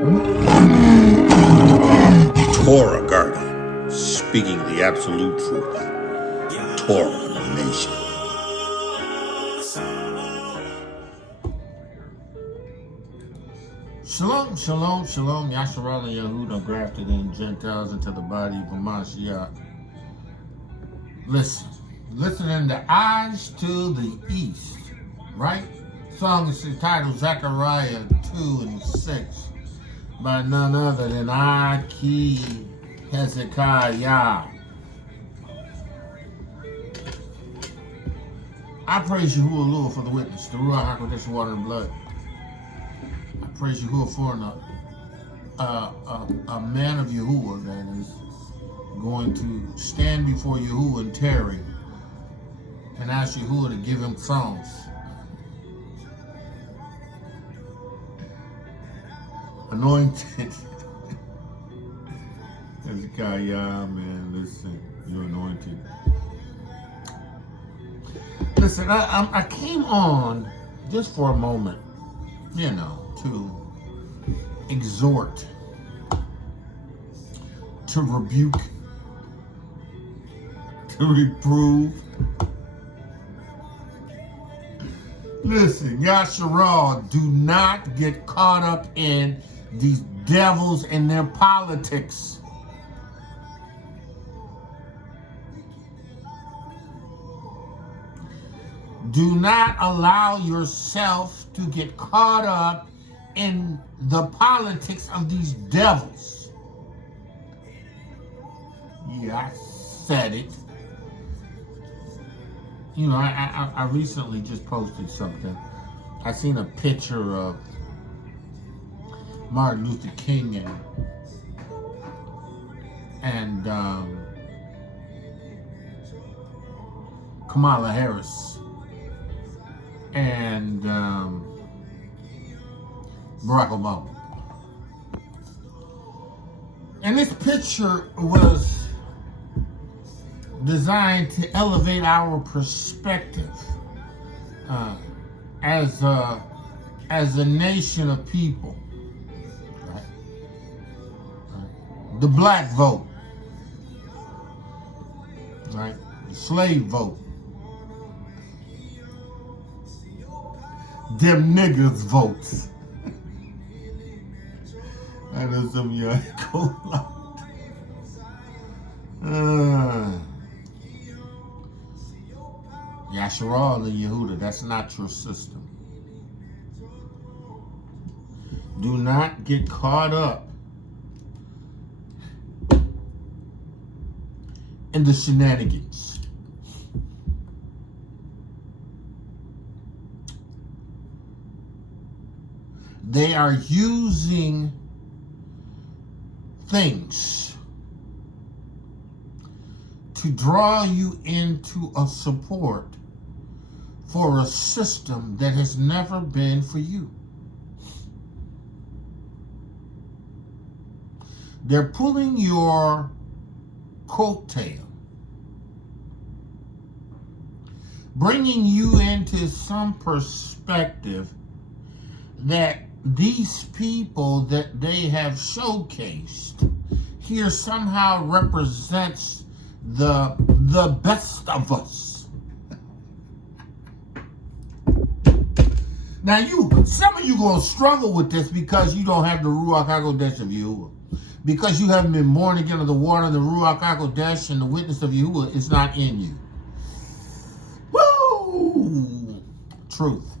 ToRaH Guardian, speaking the absolute truth. ToRaH Nation. Shalom, shalom, shalom. Yashar and Yahudah, grafted in Gentiles into the body of Mashiach. Listen in the eyes to the east, right? Song is entitled Zechariah 2:6 by none other than Achi, HezekiYAH. I praise Yahudah, Lord, for the witness, the RUACH, HaKodesh, water and blood. I praise Yahudah for a man of Yahudah that is going to stand before Yahudah and tarry and ask Yahudah to give him songs. Anointed. HezekiYAH, man, listen, you're anointed. Listen, I came on just for a moment, you know, to exhort, to rebuke, to reprove. Listen, Yashar, do not get caught up in these devils and their politics. Do not allow yourself to get caught up in the politics of these devils. Yeah, I said it. You know, I recently just posted something. I seen a picture of Martin Luther King and Kamala Harris and Barack Obama. And this picture was designed to elevate our perspective as a nation of people. Right? The black vote, right? The slave vote, them niggas votes. I know some of y'all go loud. Yashar and Yahudah, that's not your system. Do not get caught up in the shenanigans. They are using things to draw you into a support for a system that has never been for you. They're pulling your coattail, bringing you into some perspective that these people that they have showcased here somehow represents the best of us. Now some of you gonna struggle with this because you don't have the RUACH HaKodesh of Yahudah. Because you haven't been born again of the water of the RUACH HaKodesh and the witness of Yahudah is not in you. Woo! Truth.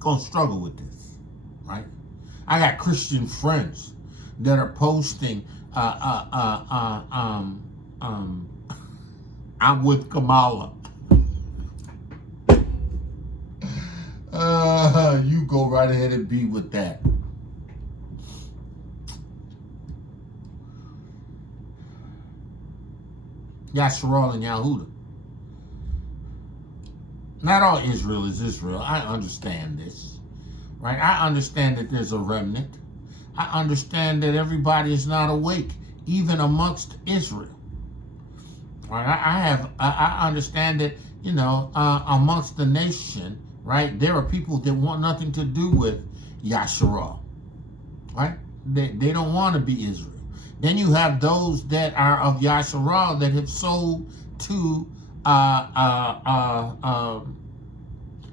Gonna struggle with this, right? I got Christian friends that are posting, I'm with Kamala. You go right ahead and be with that. Yashar and Yahudah. Not all Israel is Israel. I understand this, right? I understand that there's a remnant. I understand that everybody is not awake, even amongst Israel. Right? I understand that, you know, amongst the nation, right? There are people that want nothing to do with Yashar. right? They don't want to be Israel. Then you have those that are of Yashar that have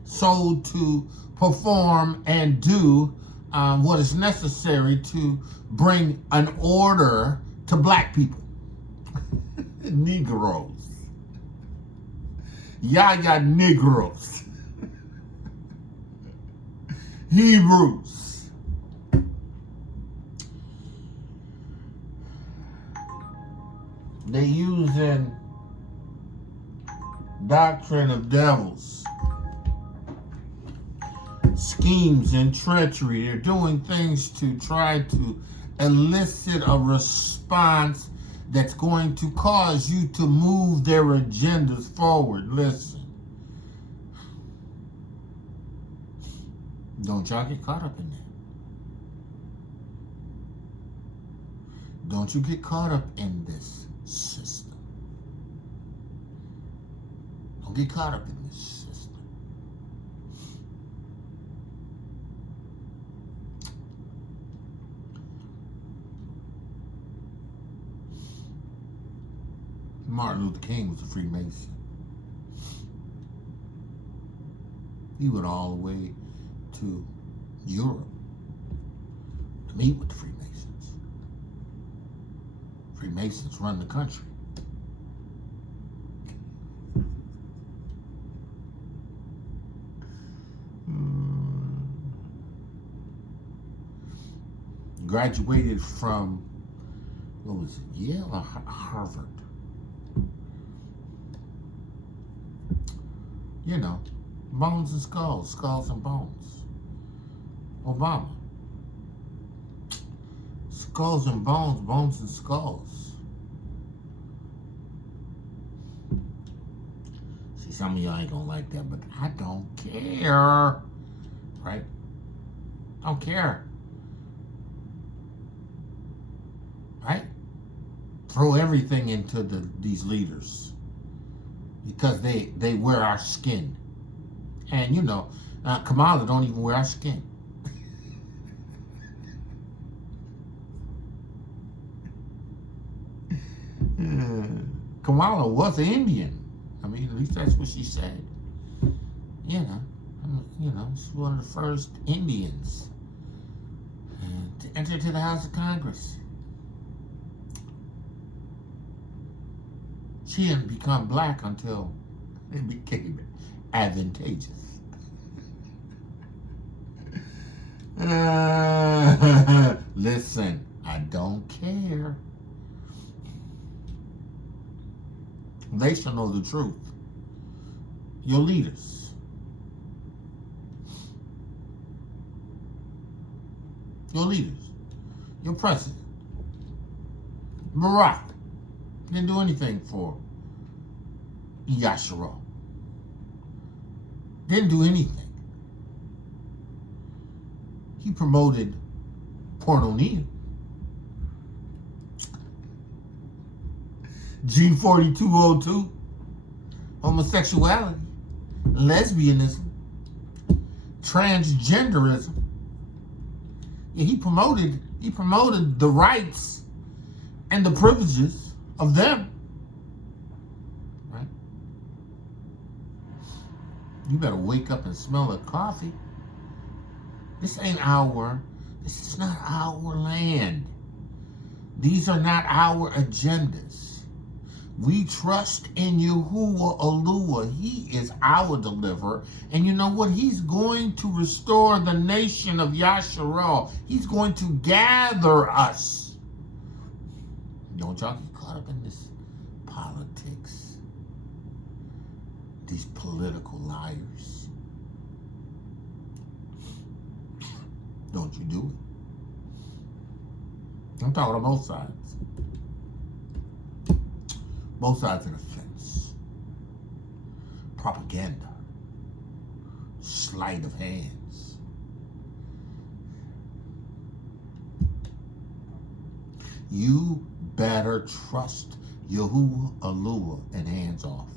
sold to perform and do what is necessary to bring an order to black people. Negroes. Negroes. Hebrews. They using doctrine of devils, schemes and treachery. They're doing things to try to elicit a response that's going to cause you to move their agendas forward. Listen. Don't y'all get caught up in that. Don't you get caught up in this system. Don't get caught up in this system. Martin Luther King was a Freemason. He went all the way to Europe to meet with the Freemasons. Freemasons run the country. Graduated from, what was it, Yale or Harvard? You know, bones and skulls, skulls and bones. Obama. Skulls and bones, bones and skulls. See, some of y'all ain't gonna like that, but I don't care. Right? Don't care. Right? Throw everything into these leaders because they wear our skin. And you know, Kamala don't even wear our skin. Kamala was an Indian. I mean, at least that's what she said. You know, she's one of the first Indians to enter to the House of Congress. She didn't become black until it became advantageous. Listen, I don't care. They shall know the truth. Your leaders. Your leaders. Your president. Barack didn't do anything for Yashar. Didn't do anything. He promoted pornography. G4202, homosexuality, lesbianism, transgenderism. Yeah, he promoted the rights and the privileges of them. Right? You better wake up and smell the coffee. This is not our land. These are not our agendas. We trust in Yahuwah. He is our deliverer. And you know what? He's going to restore the nation of Yashar. He's going to gather us. Don't y'all get caught up in this politics. These political liars. Don't you do it. I'm talking on both sides. Both sides of the fence. Propaganda. Sleight of hands. You better trust Yahuwah and hands off.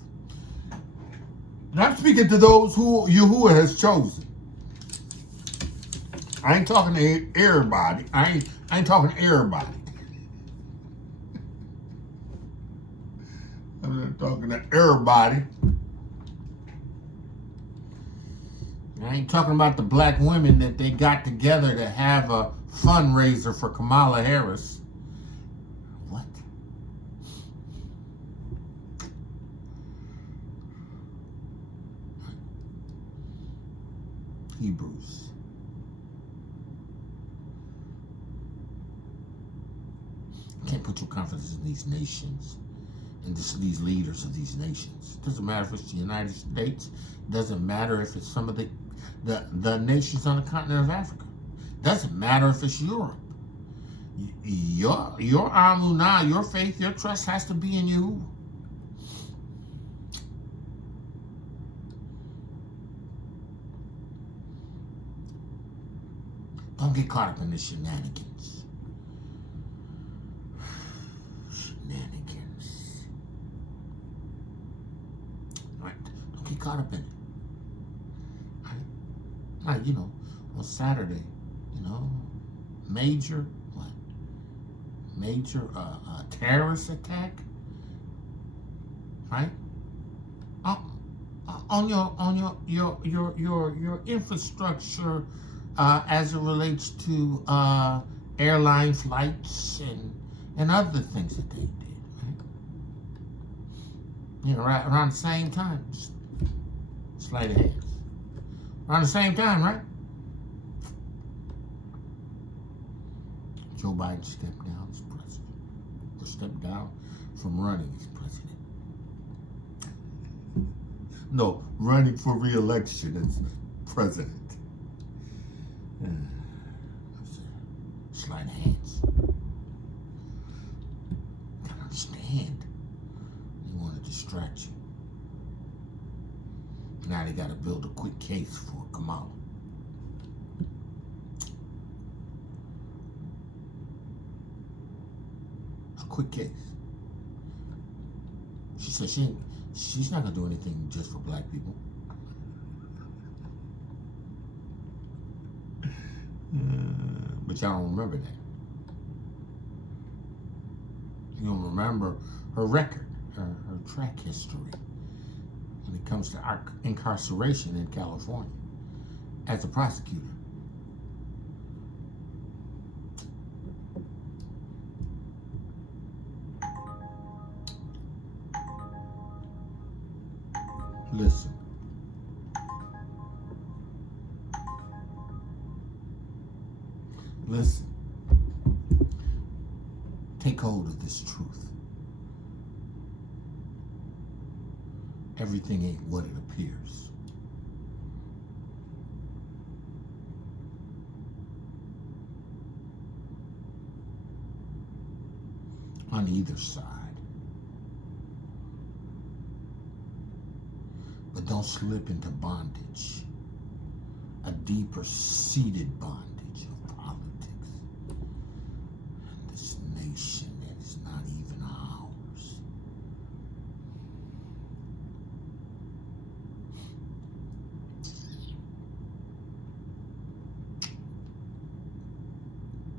And I'm speaking to those who Yahuwah has chosen. I ain't talking to everybody. I ain't talking to everybody. I'm not talking to everybody. I ain't talking about the black women that they got together to have a fundraiser for Kamala Harris. What? Hebrews. You can't put your confidence in these nations and these leaders of these nations. Doesn't matter if it's the United States. Doesn't matter if it's some of the nations on the continent of Africa. Doesn't matter if it's Europe. Your amunah, your faith, your trust has to be in you. Don't get caught up in the shenanigans. Shenanigans. Right? Don't get caught up in it. Right? You know, on Saturday, you know, major terrorist attack, right? On your infrastructure as it relates to airline flights and other things that they did, right? You know, right around the same time, sleight of hands. Around the same time, right? Joe Biden stepped down as president, or stepped down from running as president. No, running for re-election as president. Sleight of hands. Gotta understand. They want to distract you. Now they got to build a quick case for Kamala. It's a quick case. She said she's not going to do anything just for black people. But y'all don't remember that. You don't remember her record, her track history when it comes to our incarceration in California as a prosecutor. Listen. Listen. Take hold of this truth. Everything ain't what it appears. On either side. But don't slip into bondage. A deeper seated bondage of politics. And this nation that is not even ours.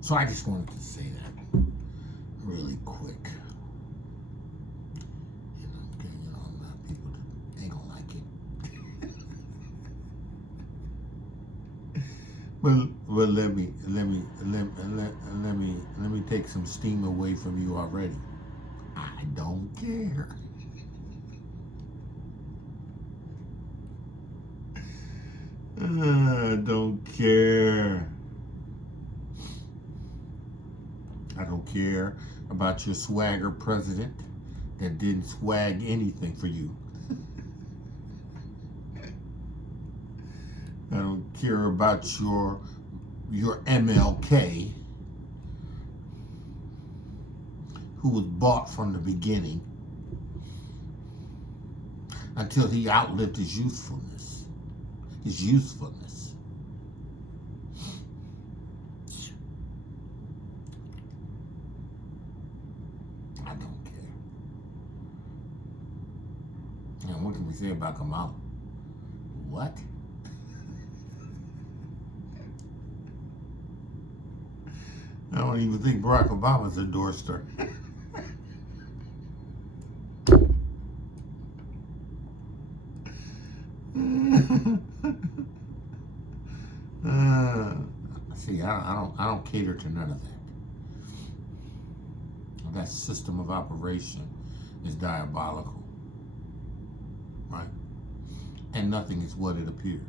So I just wanted to say that really quick. Well, let me take some steam away from you already. I don't care. I don't care. I don't care about your swagger president that didn't swag anything for you. I don't care about your MLK, who was bought from the beginning until he outlived his usefulness. I don't care. And what can we say about Kamala? What? I don't even think Barack Obama's endorsed her. See, I don't cater to none of that. That system of operation is diabolical, right? And nothing is what it appears.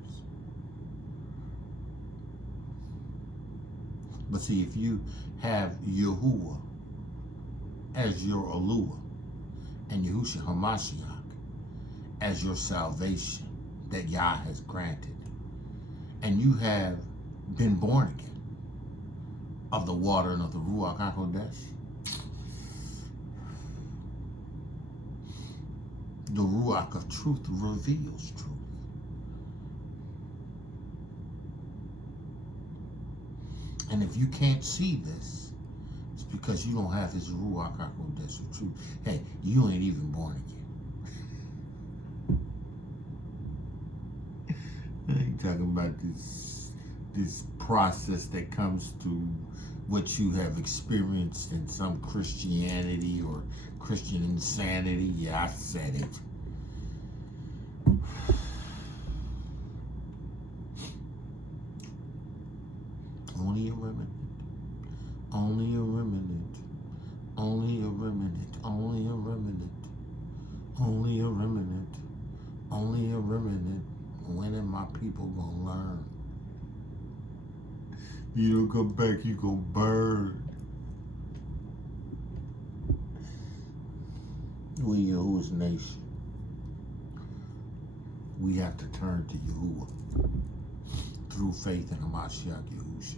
But see, if you have Yahuwah as your Alua and Yahusha HaMashiach as your salvation that Yah has granted, and you have been born again of the water and of the RUACH HaKodesh, the RUACH of truth reveals truth. And if you can't see this, it's because you don't have his RUACH HaKodesh of truth. Hey, you ain't even born again. You talking about this process that comes to what you have experienced in some Christianity or Christian insanity. Yeah, I said it. Only a remnant. Only a remnant. Only a remnant. Only a remnant. Only a remnant. Only a remnant. When are my people gonna learn? You don't come back, you gonna burn. We Yahuwah's nation. We have to turn to Yahuwah through faith in Hamashiach Yahusha.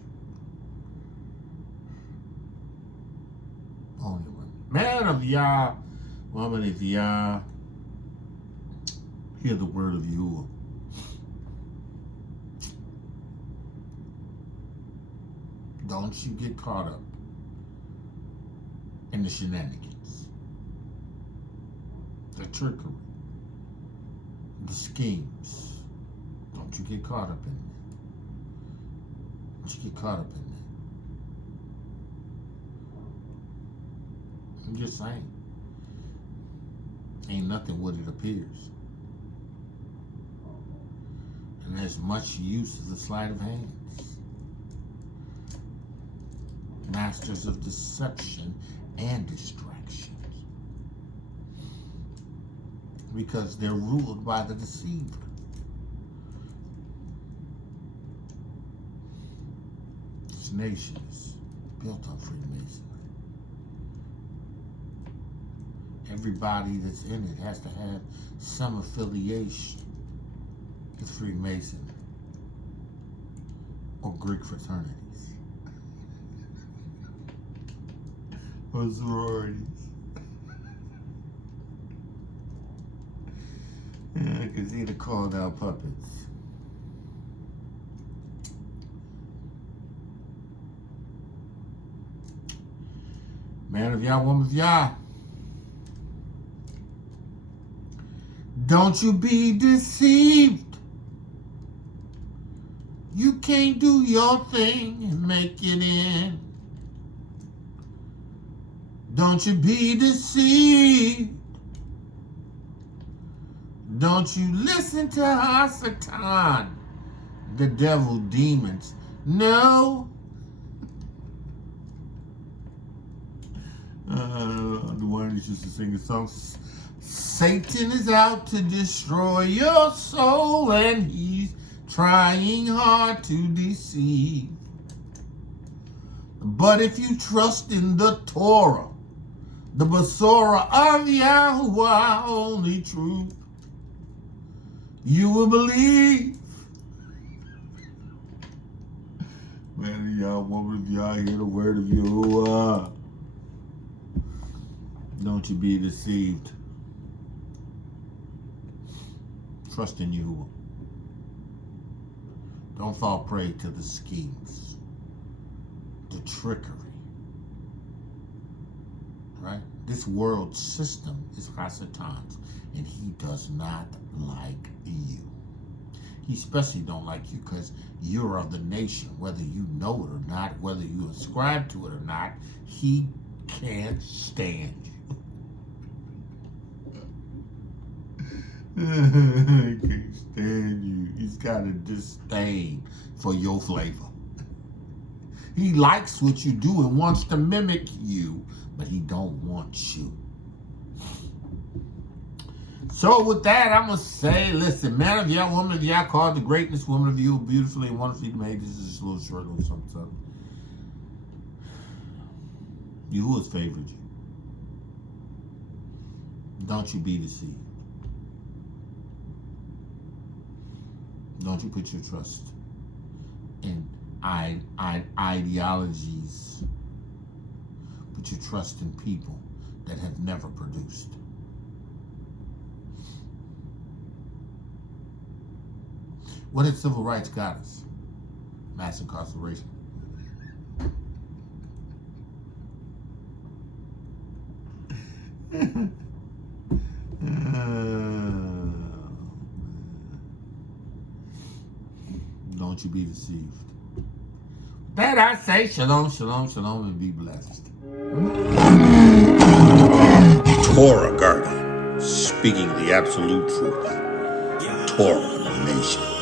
Only one. Man of Yah, woman of Yah, hear the word of Yahuwah. Don't you get caught up in the shenanigans, the trickery, the schemes. Don't you get caught up in that. Don't you get caught up in that. I'm just saying. Ain't nothing what it appears. And there's much use of the sleight of hand. Masters of deception and distractions, because they're ruled by the deceiver. This nation is built on Freemasonry. Everybody that's in it has to have some affiliation with Freemasonry or Greek fraternities. Or sororities. Yeah, because they're the called out puppets. Man of Yah, woman of Yah. Don't you be deceived. You can't do your thing and make it in. Don't you be deceived. Don't you listen to Satan, the devil, demons. No. The one that used to sing a song. Satan is out to destroy your soul, and he's trying hard to deceive. But if you trust in the ToRaH, the Besorah of Yahuwah, only truth, you will believe. Man of Yah, woman of Yah, hear the word of Yahuwah. Don't you be deceived. Trust in Yahuwah. Don't fall prey to the schemes, the trickery. Right? This world system is Satan's, and he does not like you. He especially don't like you because you're of the nation. Whether you know it or not, whether you ascribe to it or not, he can't stand you. He can't stand you. He's got a disdain for your flavor. He likes what you do and wants to mimic you, but he don't want you. So with that, I'm going to say, listen, man of Yah, woman of Yah, called the greatness, woman of you, beautifully and wonderfully made. This is just a little short, little something. Yahuwah's favored you. Don't you be deceived. Don't you put your trust in ideologies. Put your trust in people that have never produced. What had civil rights got us? Mass incarceration. Don't you be deceived. That I say, shalom, shalom, shalom, and be blessed. ToRaH Garden, speaking the absolute truth. ToRaH nation.